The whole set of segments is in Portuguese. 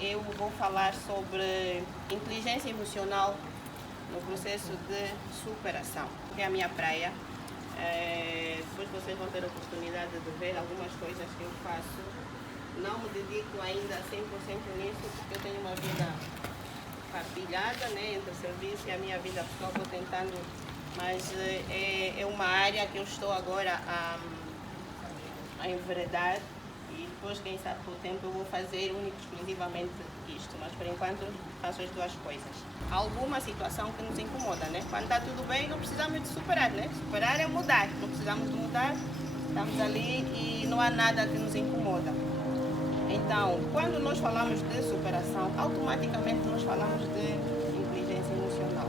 eu vou falar sobre inteligência emocional no processo de superação, que é a minha praia. Depois vocês vão ter a oportunidade de ver algumas coisas que eu faço. Não me dedico ainda 100% nisso, porque eu tenho uma vida partilhada, né, entre o serviço e a minha vida pessoal. Estou tentando, mas é uma área que eu estou agora a enveredar, e depois, quem sabe, com o tempo eu vou fazer único exclusivamente isto, mas por enquanto faço as duas coisas. Há alguma situação que nos incomoda, né? Quando está tudo bem, não precisamos de superar, né? Superar é mudar, não precisamos de mudar, estamos ali e não há nada que nos incomoda. Então, quando nós falamos de superação, automaticamente nós falamos de inteligência emocional.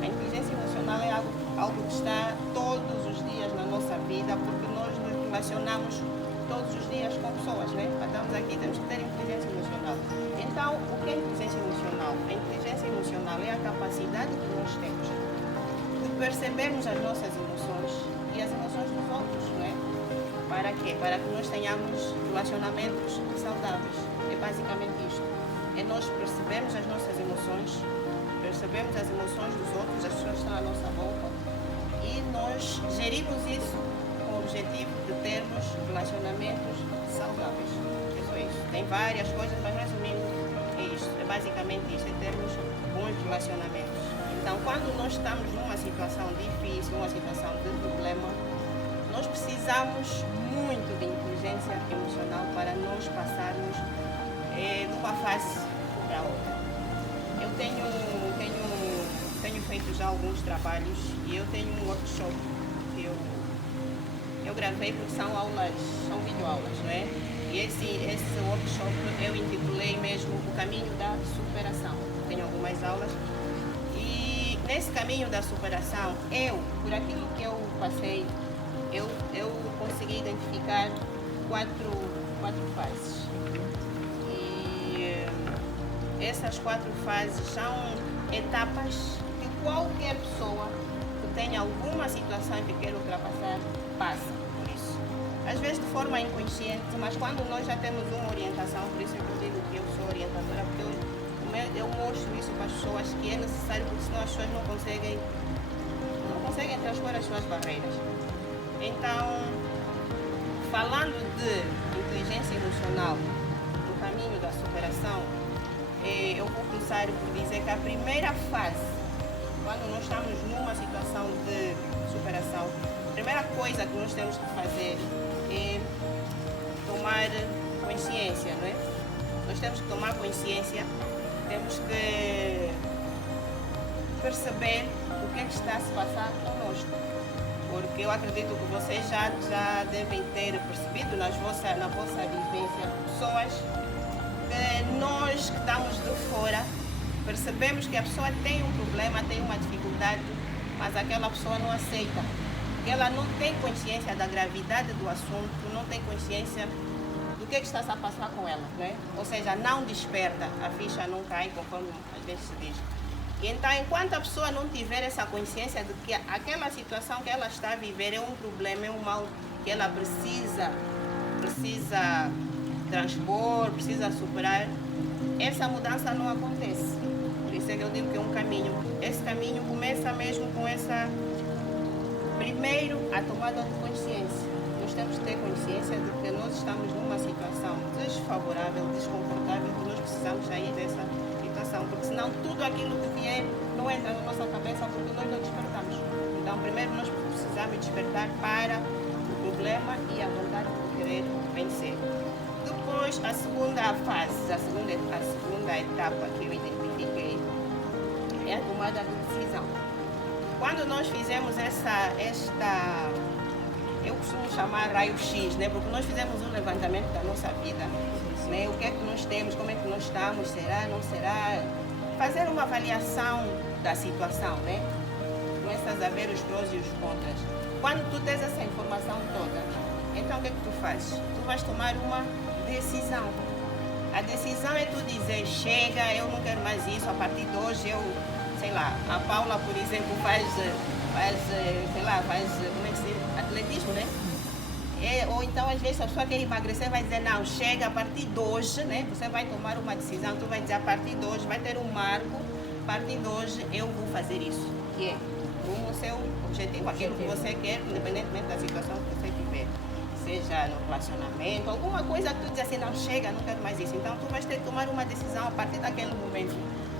A inteligência emocional é algo que está todos os dias na nossa vida, porque nós nos relacionamos todos os dias com pessoas, né? Estamos aqui, temos que ter inteligência emocional. Então, o que é inteligência emocional? A inteligência emocional é a capacidade que nós temos de percebermos as nossas emoções e as emoções dos outros, né? Para quê? Para que nós tenhamos relacionamentos saudáveis. É basicamente isto. É nós percebermos as nossas emoções, percebemos as emoções dos outros, as pessoas que estão à nossa volta, e nós gerimos isso com o objetivo de termos relacionamentos saudáveis. É só isso. Tem várias coisas, mas resumindo, é isto. É basicamente isto, é termos bons relacionamentos. Então, quando nós estamos numa situação difícil, numa situação de problema, nós precisamos muito de inteligência emocional para nós passarmos de uma fase para outra. Eu tenho feito já alguns trabalhos e eu tenho um workshop que eu gravei, porque são videoaulas, não é? E esse workshop eu intitulei mesmo O Caminho da Superação. Tenho algumas aulas e nesse caminho da superação, por aquilo que eu passei, eu consegui identificar quatro fases. E essas 4 fases são etapas que qualquer pessoa que tenha alguma situação e que queira ultrapassar passa por isso. Às vezes de forma inconsciente, mas quando nós já temos uma orientação, por isso é que eu digo que eu sou orientadora, porque eu mostro isso para as pessoas que é necessário, porque senão as pessoas não conseguem transpor as suas barreiras. Então, falando de inteligência emocional no caminho da superação, eu vou começar por dizer que a primeira fase, quando nós estamos numa situação de superação, a primeira coisa que nós temos que fazer é tomar consciência, não é? Nós temos que tomar consciência, temos que perceber o que é que está a se passar conosco. Porque eu acredito que vocês já devem ter percebido na vossa vivência, pessoas que nós que estamos de fora percebemos que a pessoa tem um problema, tem uma dificuldade, mas aquela pessoa não aceita. Ela não tem consciência da gravidade do assunto, não tem consciência do que está a passar com ela, né? Ou seja, não desperta, a ficha não cai, conforme às vezes se diz. E então, enquanto a pessoa não tiver essa consciência de que aquela situação que ela está a viver é um problema, é um mal que ela precisa transpor, precisa superar, essa mudança não acontece. Por isso é que eu digo que é um caminho. Esse caminho começa mesmo com primeiro, a tomada de consciência. Nós temos que ter consciência de que nós estamos numa situação desfavorável, desconfortável, que nós precisamos sair dessa situação, porque senão tudo aquilo que vier não entra na nossa cabeça, porque nós não despertamos. Então, primeiro nós precisamos despertar para o problema e a vontade de querer vencer. Depois, a segunda fase, a segunda etapa que eu identifiquei é a tomada de decisão. Quando nós fizemos eu costumo chamar raio-x, né? Porque nós fizemos um levantamento da nossa vida, né? O que é que nós temos, como é que nós estamos, será, não será? Fazer uma avaliação da situação, né? Começas a ver os prós e os contras. Quando tu tens essa informação toda, então o que é que tu fazes? Tu vais tomar uma decisão. A decisão é tu dizer, chega, eu não quero mais isso, a partir de hoje eu, sei lá, a Paula, por exemplo, faz como é que se diz? Atletismo, né? Ou então, às vezes, a pessoa quer emagrecer, vai dizer, não, chega, a partir de hoje, né? Você vai tomar uma decisão, tu vai dizer, a partir de hoje, vai ter um marco, a partir de hoje eu vou fazer isso, que é rumo ao seu objetivo, aquilo que você quer, independentemente da situação que você tiver. Seja no relacionamento, alguma coisa que tu diz assim, não, chega, não quero mais isso. Então, tu vais ter que tomar uma decisão a partir daquele momento.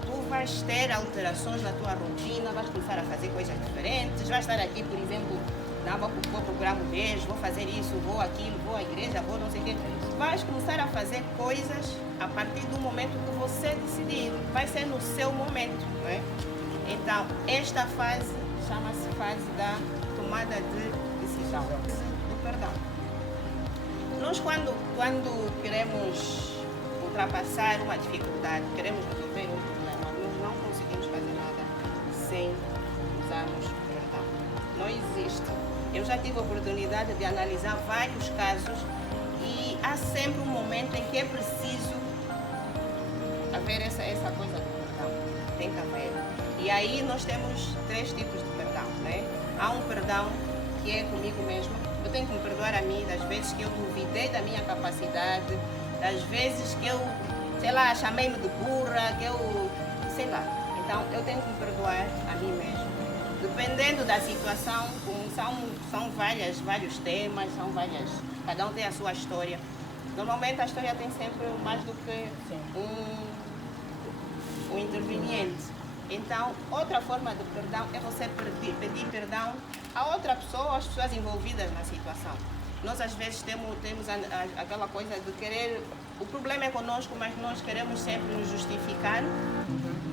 Tu vais ter alterações na tua rotina, vais começar a fazer coisas diferentes, vais estar aqui, por exemplo, não, vou procurar mulheres, vou fazer isso, vou aquilo, vou à igreja, vou não sei o quê. Vais começar a fazer coisas a partir do momento que você decidir. Vai ser no seu momento, não é? Então, esta fase chama-se fase da tomada de decisão, do perdão. Nós, quando queremos ultrapassar uma dificuldade, queremos resolver um problema, nós não conseguimos fazer nada sem usarmos o perdão. Não existe. Eu já tive a oportunidade de analisar vários casos e há sempre um momento em que é preciso haver essa coisa do perdão. Tem que haver. E aí nós temos 3 tipos de perdão, né? Há um perdão que é comigo mesma. Eu tenho que me perdoar a mim das vezes que eu duvidei da minha capacidade, das vezes que eu, sei lá, chamei-me de burra, que eu, sei lá. Então eu tenho que me perdoar a mim mesma. Dependendo da situação, como são vários temas, cada um tem a sua história. Normalmente a história tem sempre mais do que um interveniente. Então, outra forma de perdão é você pedir perdão a outra pessoa, às pessoas envolvidas na situação. Nós às vezes temos aquela coisa de querer, o problema é conosco, mas nós queremos sempre nos justificar.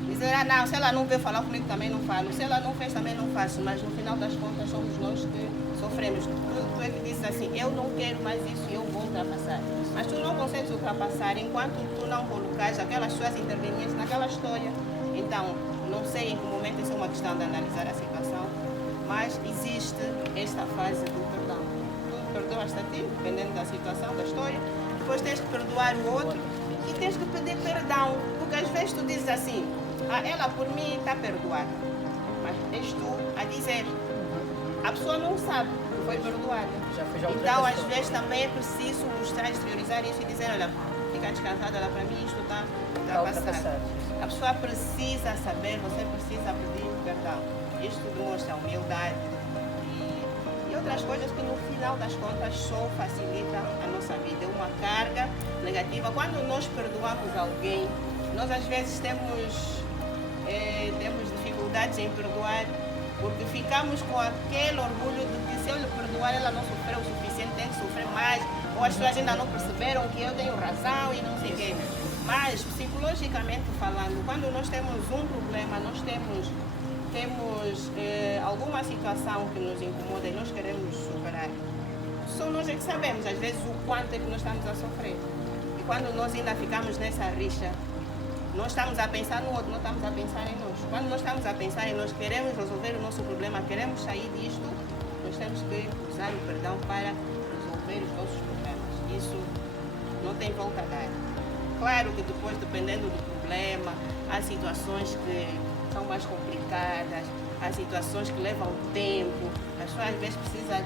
Dizer, não, se ela não veio falar comigo também não falo, se ela não fez também não faço, mas no final das contas somos nós que sofremos. Tu é que dizes assim, eu não quero mais isso e eu vou ultrapassar. Mas tu não consegues ultrapassar enquanto tu não colocares aquelas suas interveniências naquela história. Então, não sei em que momento, isso é uma questão de analisar a situação, mas existe esta fase do perdão. Tu perdoas a ti, dependendo da situação, da história, depois tens que perdoar o outro e tens que pedir perdão, porque às vezes tu dizes assim, ela por mim está perdoada, mas és tu a dizer, a pessoa não sabe que foi perdoada. Então às vezes também é preciso mostrar, exteriorizar isso e dizer, olha, fica descansada, olha, para mim isto está ultrapassado. A pessoa precisa saber, você precisa pedir perdão. Isto demonstra humildade e outras coisas que no final das contas só facilitam a nossa vida. É uma carga negativa. Quando nós perdoamos alguém, nós às vezes temos dificuldades em perdoar porque ficamos com aquele orgulho de que se eu lhe perdoar ela não sofreu o suficiente, tem que sofrer mais, ou as pessoas ainda não perceberam que eu tenho razão e não sei o quê. Mas, psicologicamente falando, quando nós temos um problema, nós temos alguma situação que nos incomoda e nós queremos superar, só nós é que sabemos, às vezes, o quanto é que nós estamos a sofrer. E quando nós ainda ficamos nessa rixa, nós estamos a pensar no outro, não estamos a pensar em nós. Quando nós estamos a pensar em nós, queremos resolver o nosso problema, queremos sair disto, nós temos que usar o perdão para resolver os nossos problemas. Isso não tem volta a dar. Claro que depois, dependendo do problema, há situações que são mais complicadas, há situações que levam tempo, as pessoas às vezes precisam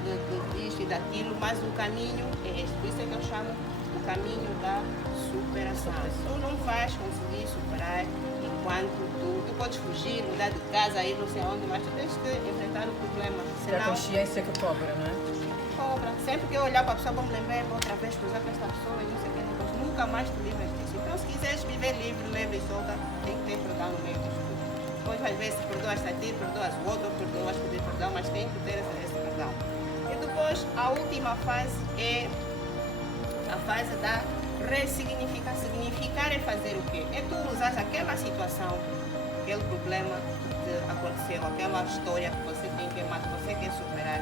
disso e daquilo, mas o caminho é este. Por isso é que eu chamo o caminho da superação. Tu não vais conseguir superar enquanto tu podes fugir, mudar de casa, ir não sei aonde, mas tu tens que enfrentar o problema. Senão, a consciência que cobra, não é? Cobra. Sempre que eu olhar para a pessoa, vou me lembrar outra vez, cruzar com esta pessoa e não sei o que, nunca mais te livras disso. Então, se quiseres viver livre, leve e solta, tem que ter perdão no meio disso tudo. Depois, às vezes, perdoas a ti, perdoas o outro, perdoas pedir perdão, mas tem que ter esse perdão. E depois, a última fase é a fase da ressignificar. Significar é fazer o quê? É tu usar aquela situação, aquele problema que aconteceu, aquela história que você tem que você quer superar.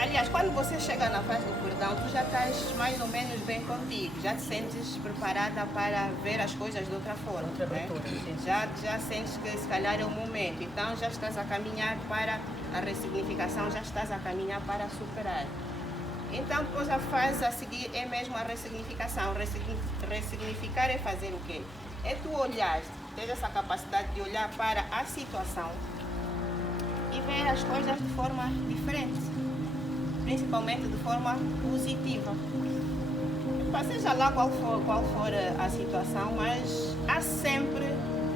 Aliás, quando você chega na fase do perdão, tu já estás mais ou menos bem contigo, já te sentes preparada para ver as coisas de outra forma. Né? Já sentes que se calhar é o momento, então já estás a caminhar para a ressignificação, já estás a caminhar para superar. Então, depois a fase a seguir é mesmo a ressignificação. Ressignificar é fazer o quê? É tu olhar, ter essa capacidade de olhar para a situação e ver as coisas de forma diferente. principalmente de forma positiva. Seja lá qual for a situação, mas há sempre,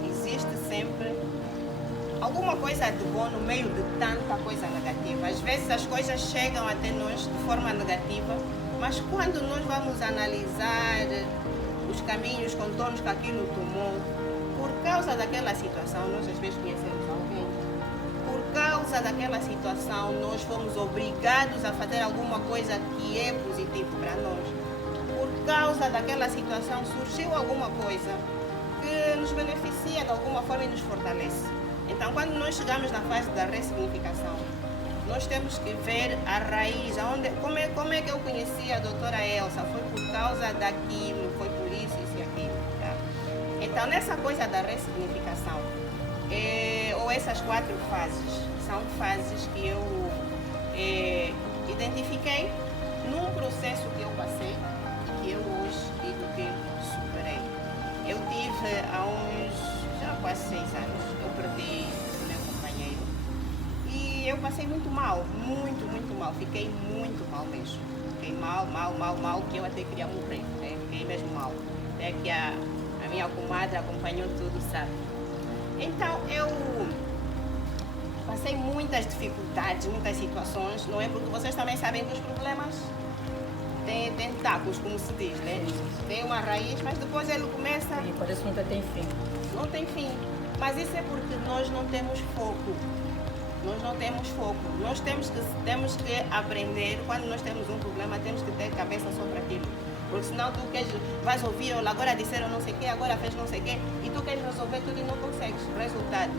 existe sempre alguma coisa de bom no meio de tanta coisa negativa. Às vezes as coisas chegam até nós de forma negativa, mas quando nós vamos analisar os caminhos, os contornos que aquilo tomou, por causa daquela situação, nós às vezes conhecemos alguém, por causa daquela situação, nós fomos obrigados a fazer alguma coisa que é positivo para nós. Por causa daquela situação, surgiu alguma coisa que nos beneficia de alguma forma e nos fortalece. Então, quando nós chegamos na fase da ressignificação, nós temos que ver a raiz, como é que eu conheci a doutora Elsa, foi por causa daquilo, foi por isso e aquilo. Tá? Então, nessa coisa da ressignificação, ou essas 4 fases, são fases que eu identifiquei num processo que eu passei e que eu hoje digo que superei. Eu tive há já quase 6 anos, eu perdi o meu companheiro e eu passei muito mal, muito mal, fiquei muito mal mesmo. Fiquei mal, que eu até queria morrer, né? Fiquei mesmo mal. Até que a minha comadre acompanhou tudo, sabe? Então eu passei muitas dificuldades, muitas situações, não é? Porque vocês também sabem que os problemas têm tentáculos, como se diz, né? Tem uma raiz, mas depois ele começa... E parece que nunca tem fim. Não tem fim. Mas isso é porque nós não temos foco. Nós não temos foco. Nós temos que aprender, quando nós temos um problema, temos que ter cabeça só para aquilo. Porque senão tu vais ouvir, olha, agora disseram não sei o quê, agora fez não sei o quê, e tu queres resolver tudo e não consegues. Resultado,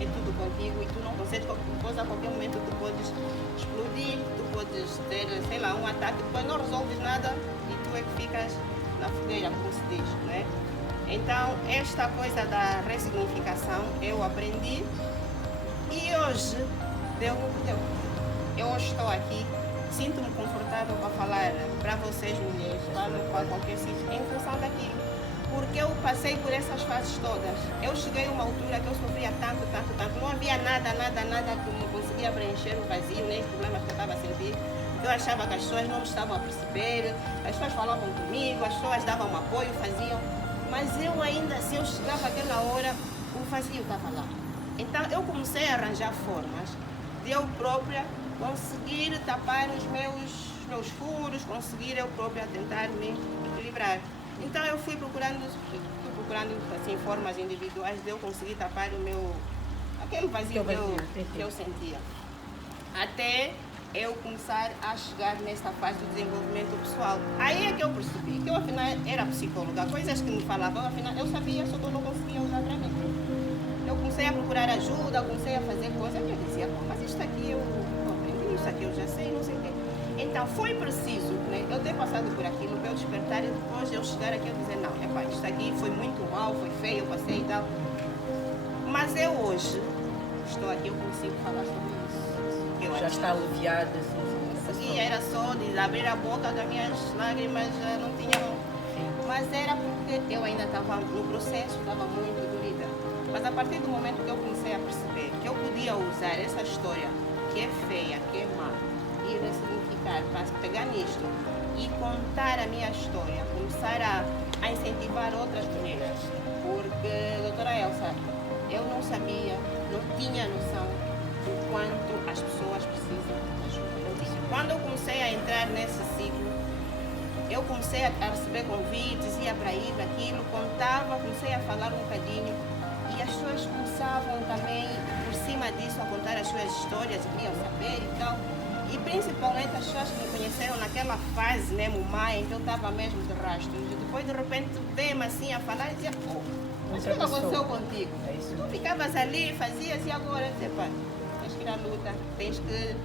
é tudo contigo e tu não consegues, depois a qualquer momento tu podes explodir, tu podes ter, sei lá, um ataque, depois não resolves nada e tu é que ficas na fogueira, como se diz, né? Então, esta coisa da ressignificação eu aprendi e hoje deu no que deu. Eu hoje estou aqui, sinto-me confortável para falar para vocês mulheres, para qualquer sítio, em função daquilo. Porque eu passei por essas fases todas. Eu cheguei a uma altura que eu sofria tanto. Não havia nada que me conseguia preencher o vazio, nem os problemas que eu estava a sentir. Eu achava que as pessoas não me estavam a perceber, as pessoas falavam comigo, as pessoas davam um apoio, faziam. Mas eu ainda assim, eu chegava àquela hora, o vazio estava lá. Então eu comecei a arranjar formas de eu própria conseguir tapar os meus furos, conseguir eu própria tentar me equilibrar. Então eu fui procurando assim, formas individuais de eu conseguir tapar aquele vazio que eu sentia. Até eu começar a chegar nesta fase do desenvolvimento pessoal. Aí é que eu percebi que eu afinal era psicóloga, coisas que me falavam, afinal eu sabia, só que eu não conseguia usar para mim. Eu comecei a procurar ajuda, comecei a fazer coisas, eu dizia, mas isto aqui eu aprendi, isso aqui eu já sei, não sei o quê. Então foi preciso, né, eu ter passado por aquilo para eu despertar e depois eu chegar aqui e dizer, não, isto aqui foi muito mal, foi feio, eu passei e tal. Mas eu hoje estou aqui, eu consigo falar sobre isso. Já está aliviada, assim. E era só de abrir a boca, que as minhas lágrimas já não tinham. Mas era porque eu ainda estava no processo, estava muito dolida. Mas a partir do momento que eu comecei a perceber que eu podia usar essa história, que é feia, que é má, e ressignificar para pegar nisto e contar a minha história, começar a incentivar outras mulheres. Porque, doutora Elsa, eu não sabia, não tinha noção do quanto as pessoas precisam de ajuda. Quando eu comecei a entrar nesse ciclo, eu comecei a receber convites, ia para ir, para aquilo, contava, comecei a falar um bocadinho e as pessoas começavam também, por cima disso, a contar as suas histórias, queriam saber e tal. E principalmente as pessoas que me conheceram naquela fase, né, Mumai, em que eu estava mesmo de rastro. E depois, de repente, vem-me assim a falar e dizia, mas o que aconteceu contigo? Tu ficavas ali, fazias e agora? Eu dizia, pá, tens que ir à luta, tens que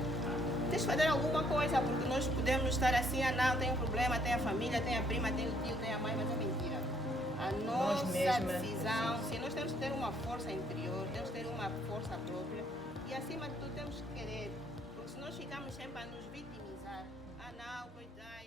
fazer alguma coisa, porque nós podemos estar assim, não, tem um problema, tem a família, tem a prima, tem o tio, tem a mãe, mas é mentira. A nossa decisão, sim, nós temos que ter uma força interior, temos que ter uma força própria e acima de tudo temos que querer, porque se nós ficamos sempre a nos vitimizar, não, coitado.